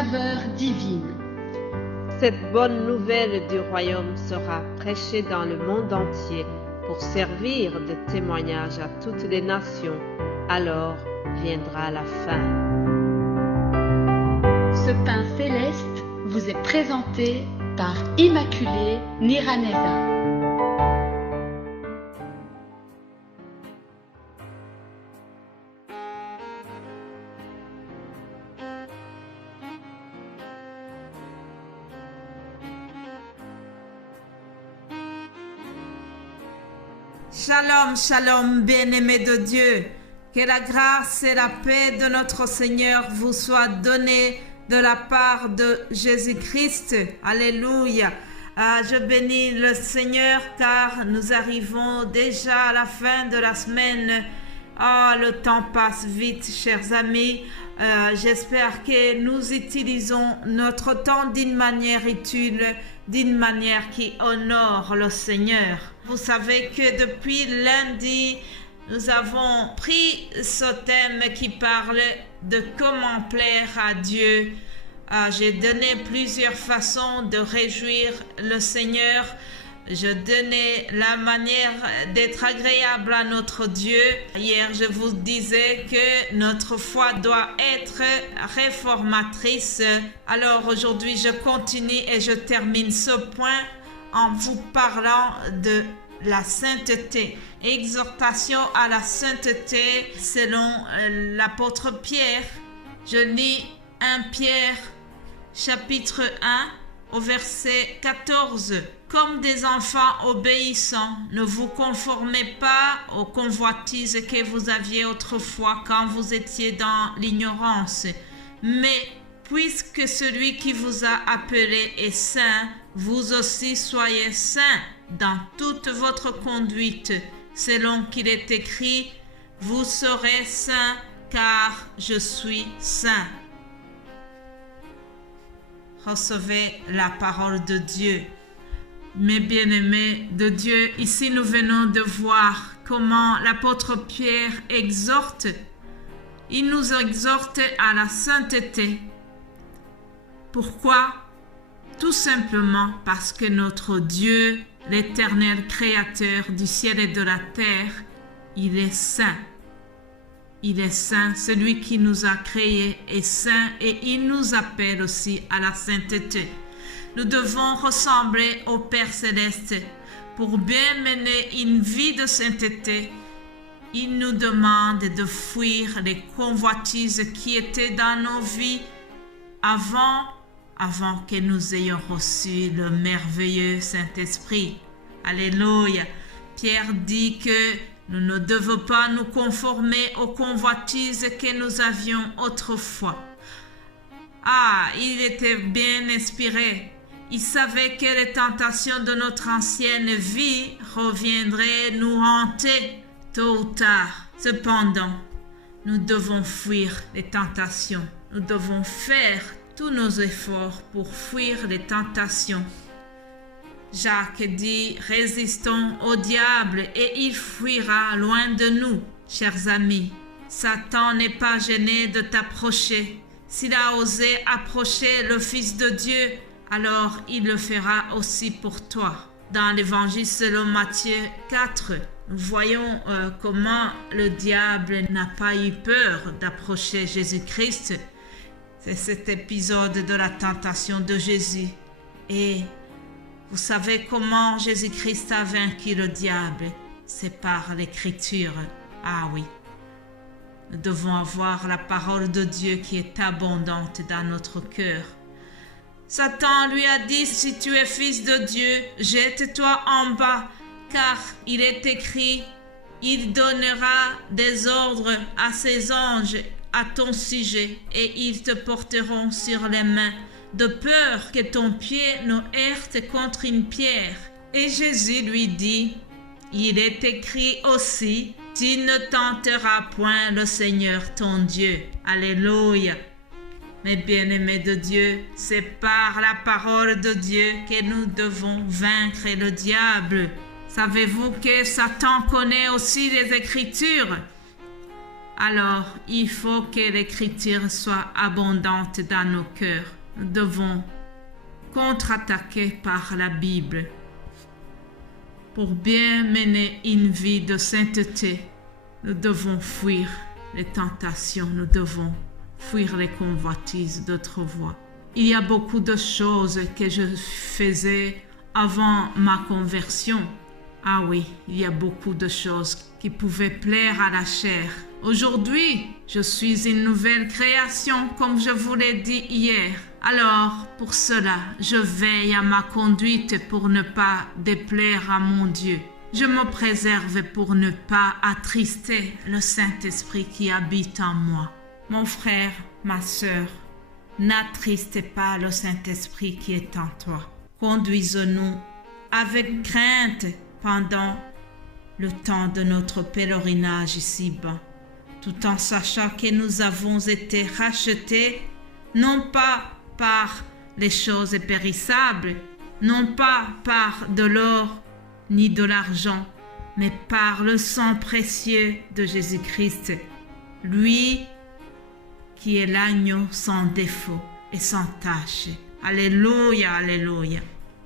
saveur divine. Cette bonne nouvelle du royaume sera prêchée dans le monde entier pour servir de témoignage à toutes les nations. Alors viendra la fin. Ce pain céleste vous est présenté par Immaculée Niraneza. Shalom, shalom, bien-aimés de Dieu. Que la grâce et la paix de notre Seigneur vous soient données de la part de Jésus-Christ. Alléluia. Je bénis le Seigneur car nous arrivons déjà à la fin de la semaine. Le temps passe vite, chers amis. J'espère que nous utilisons notre temps d'une manière utile, d'une manière qui honore le Seigneur. Vous savez que depuis lundi, nous avons pris ce thème qui parle de comment plaire à Dieu. J'ai donné plusieurs façons de réjouir le Seigneur. Je donnais la manière d'être agréable à notre Dieu. Hier, je vous disais que notre foi doit être réformatrice. Alors aujourd'hui, je continue et je termine ce point en vous parlant de la sainteté. Exhortation à la sainteté selon l'apôtre Pierre. Je lis 1 Pierre chapitre 1 au verset 14. Comme des enfants obéissants, ne vous conformez pas aux convoitises que vous aviez autrefois quand vous étiez dans l'ignorance. Mais puisque celui qui vous a appelé est saint, vous aussi soyez saints dans toute votre conduite, selon qu'il est écrit, vous serez saints car je suis saint. Recevez la parole de Dieu. Mes bien-aimés de Dieu, ici nous venons de voir comment l'apôtre Pierre exhorte. Il nous exhorte à la sainteté. Pourquoi? Tout simplement parce que notre Dieu, l'éternel créateur du ciel et de la terre, il est saint. Il est saint, celui qui nous a créés est saint et il nous appelle aussi à la sainteté. Nous devons ressembler au Père Céleste. Pour bien mener une vie de sainteté, il nous demande de fuir les convoitises qui étaient dans nos vies avant que nous ayons reçu le merveilleux Saint-Esprit. Alléluia. Pierre dit que nous ne devons pas nous conformer aux convoitises que nous avions autrefois. Il était bien inspiré. Il savait que les tentations de notre ancienne vie reviendraient nous hanter tôt ou tard. Cependant, nous devons fuir les tentations. Nous devons faire tous nos efforts pour fuir les tentations. Jacques dit, résistons au diable et il fuira loin de nous. Chers amis, Satan n'est pas gêné de t'approcher. S'il a osé approcher le Fils de Dieu, alors il le fera aussi pour toi. Dans l'évangile selon Matthieu 4, nous voyons comment le diable n'a pas eu peur d'approcher Jésus-Christ. C'est cet épisode de la tentation de Jésus. Et vous savez comment Jésus-Christ a vaincu le diable? C'est par l'Écriture. Oui. Nous devons avoir la parole de Dieu qui est abondante dans notre cœur. Satan lui a dit, si tu es fils de Dieu, jette-toi en bas, car il est écrit, il donnera des ordres à ses anges à ton sujet, et ils te porteront sur les mains, de peur que ton pied ne heurte contre une pierre. Et Jésus lui dit, il est écrit aussi, tu ne tenteras point le Seigneur ton Dieu. Alléluia. Mes bien-aimés de Dieu, c'est par la parole de Dieu que nous devons vaincre le diable. Savez-vous que Satan connaît aussi les Écritures? Alors, il faut que l'écriture soit abondante dans nos cœurs. Nous devons contre-attaquer par la Bible. Pour bien mener une vie de sainteté, nous devons fuir les tentations, nous devons fuir les convoitises d'autres voies. Il y a beaucoup de choses que je faisais avant ma conversion. Ah oui, il y a beaucoup de choses qui pouvaient plaire à la chair. Aujourd'hui, je suis une nouvelle création, comme je vous l'ai dit hier. Alors, pour cela, je veille à ma conduite pour ne pas déplaire à mon Dieu. Je me préserve pour ne pas attrister le Saint-Esprit qui habite en moi. Mon frère, ma sœur, n'attristez pas le Saint-Esprit qui est en toi. Conduisons-nous avec crainte pendant le temps de notre pèlerinage ici-bas, tout en sachant que nous avons été rachetés, non pas par les choses périssables, non pas par de l'or ni de l'argent, mais par le sang précieux de Jésus-Christ, lui qui est l'agneau sans défaut et sans tache. Alléluia, alléluia.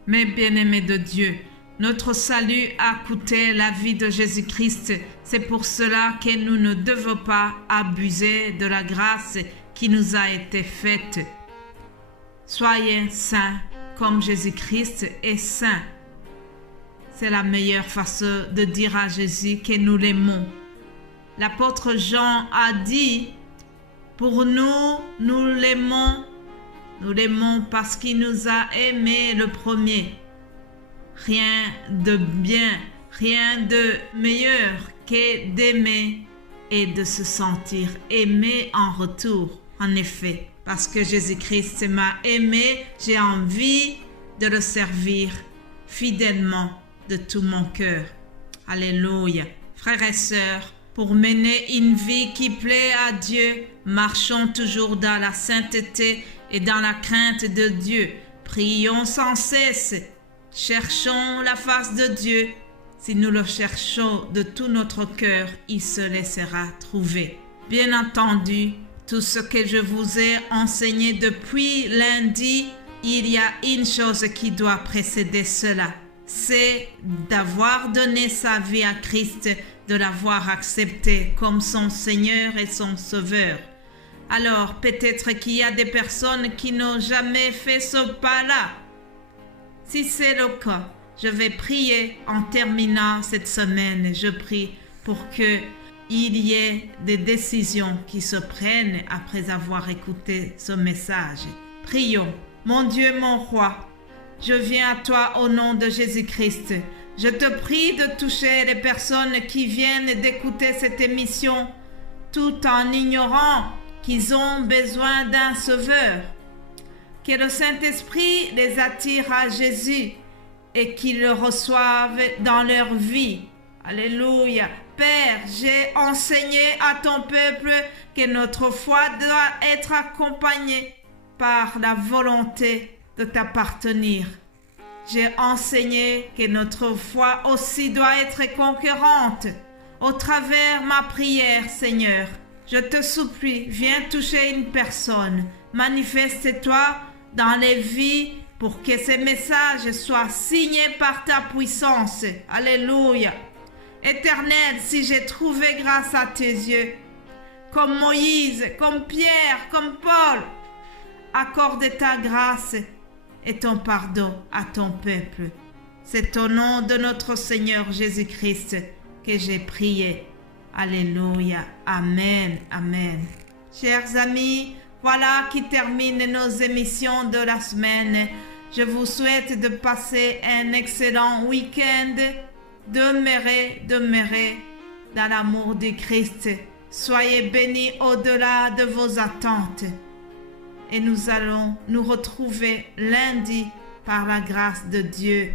Mes bien-aimés de Dieu, notre salut a coûté la vie de Jésus-Christ. C'est pour cela que nous ne devons pas abuser de la grâce qui nous a été faite. Soyez saints comme Jésus-Christ est saint. C'est la meilleure façon de dire à Jésus que nous l'aimons. L'apôtre Jean a dit, pour nous, nous l'aimons parce qu'il nous a aimés le premier. Rien de bien, rien de meilleur que d'aimer et de se sentir aimé en retour. En effet, parce que Jésus-Christ m'a aimé, j'ai envie de le servir fidèlement de tout mon cœur. Alléluia. Frères et sœurs, pour mener une vie qui plaît à Dieu, marchons toujours dans la sainteté et dans la crainte de Dieu. Prions sans cesse. Cherchons la face de Dieu. Si nous le cherchons de tout notre cœur, il se laissera trouver. Bien entendu, tout ce que je vous ai enseigné depuis lundi, il y a une chose qui doit précéder cela. C'est d'avoir donné sa vie à Christ, de l'avoir accepté comme son Seigneur et son Sauveur. Alors, peut-être qu'il y a des personnes qui n'ont jamais fait ce pas-là. Si c'est le cas, je vais prier en terminant cette semaine. Je prie pour qu'il y ait des décisions qui se prennent après avoir écouté ce message. Prions. Mon Dieu, mon roi, je viens à toi au nom de Jésus-Christ. Je te prie de toucher les personnes qui viennent d'écouter cette émission tout en ignorant qu'ils ont besoin d'un sauveur. Que le Saint-Esprit les attire à Jésus et qu'ils le reçoivent dans leur vie. Alléluia. Père, j'ai enseigné à ton peuple que notre foi doit être accompagnée par la volonté de t'appartenir. J'ai enseigné que notre foi aussi doit être conquérante. Au travers ma prière, Seigneur, je te supplie, viens toucher une personne. Manifeste-toi dans les vies pour que ces messages soient signés par ta puissance. Alléluia. Éternel, si j'ai trouvé grâce à tes yeux, comme Moïse, comme Pierre, comme Paul, accorde ta grâce et ton pardon à ton peuple. C'est au nom de notre Seigneur Jésus-Christ que j'ai prié. Alléluia. Amen. Amen. Chers amis, voilà qui termine nos émissions de la semaine. Je vous souhaite de passer un excellent week-end. Demeurez dans l'amour du Christ. Soyez bénis au-delà de vos attentes. Et nous allons nous retrouver lundi par la grâce de Dieu.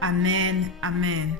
Amen. Amen.